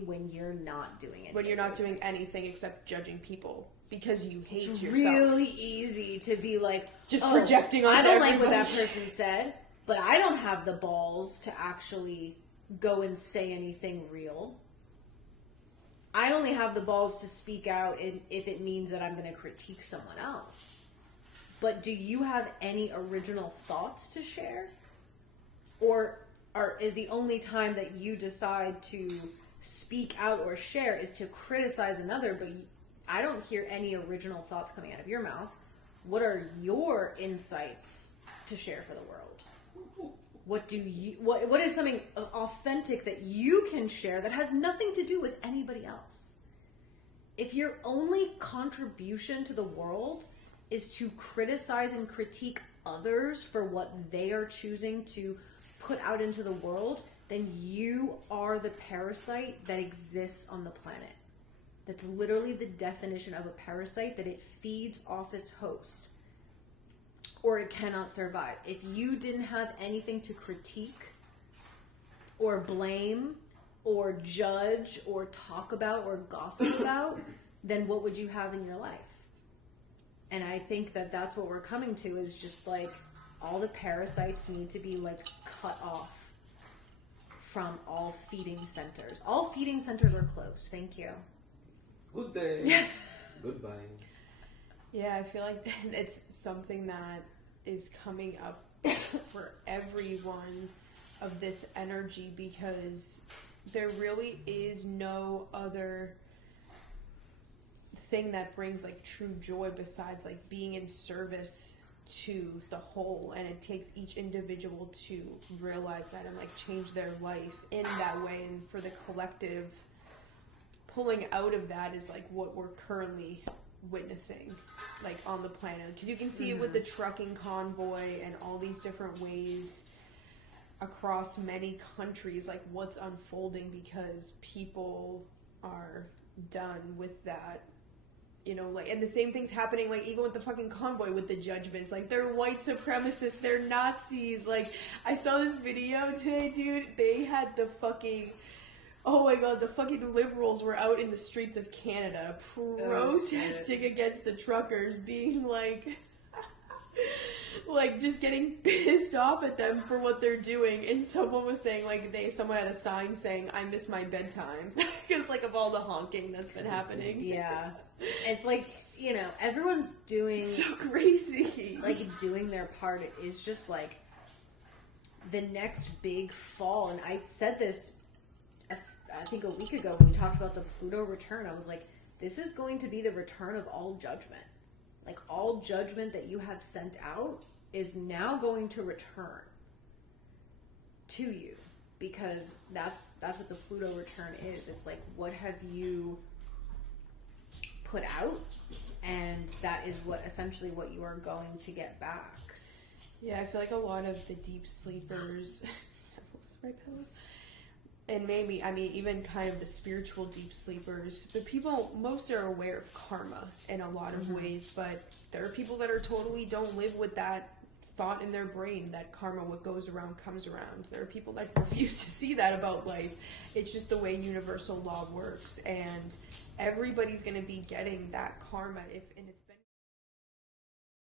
when you're not doing it. When you're not doing anything except judging people because you hate it's yourself. It's really easy to be like, just projecting onto I don't everybody. like what that person said, but I don't have the balls to actually go and say anything real. I only have the balls to speak out if it means that I'm going to critique someone else. But do you have any original thoughts to share? Or is the only time that you decide to speak out or share is to criticize another, but I don't hear any original thoughts coming out of your mouth. What are your insights to share for the world? What is something authentic that you can share that has nothing to do with anybody else? If your only contribution to the world is to criticize and critique others for what they are choosing to put out into the world, then you are the parasite that exists on the planet. That's literally the definition of a parasite, that it feeds off its host, or it cannot survive. If you didn't have anything to critique or blame or judge or talk about or gossip about, then what would you have in your life? And I think that that's what we're coming to, is just like all the parasites need to be like cut off from all feeding centers. All feeding centers are closed. Thank you. Good day. Goodbye. Yeah, I feel like it's something that is coming up for everyone of this energy, because there really is no other thing that brings like true joy besides like being in service to the whole, and it takes each individual to realize that and like change their life in that way. And for the collective, pulling out of that is like what we're currently witnessing like on the planet, because you can see it with the trucking convoy and all these different ways across many countries, like what's unfolding, because people are done with that, you know, like, and the same thing's happening like even with the fucking convoy with the judgments, like they're white supremacists, they're Nazis. Like I saw this video today, dude, they had the fucking, oh my god, the fucking liberals were out in the streets of Canada protesting against the truckers, being like like just getting pissed off at them for what they're doing. And someone was saying like someone had a sign saying, "I miss my bedtime," because like of all the honking that's been happening. Yeah, it's like, you know, everyone's doing, it's so crazy, like doing their part. It is just like the next big fall. And I said this I think a week ago when we talked about the Pluto return. I was like, this is going to be the return of all judgment. Like all judgment that you have sent out is now going to return to you, because that's what the Pluto return is. It's like, what have you put out, and that is what essentially what you are going to get back. Yeah, I feel like a lot of the deep sleepers right pillows, and maybe, I mean, even kind of the spiritual deep sleepers, the people, most are aware of karma in a lot of ways, but there are people that are totally don't live with that thought in their brain, that karma, what goes around comes around. There are people that refuse to see that about life. It's just the way universal law works, and everybody's going to be getting that karma if in its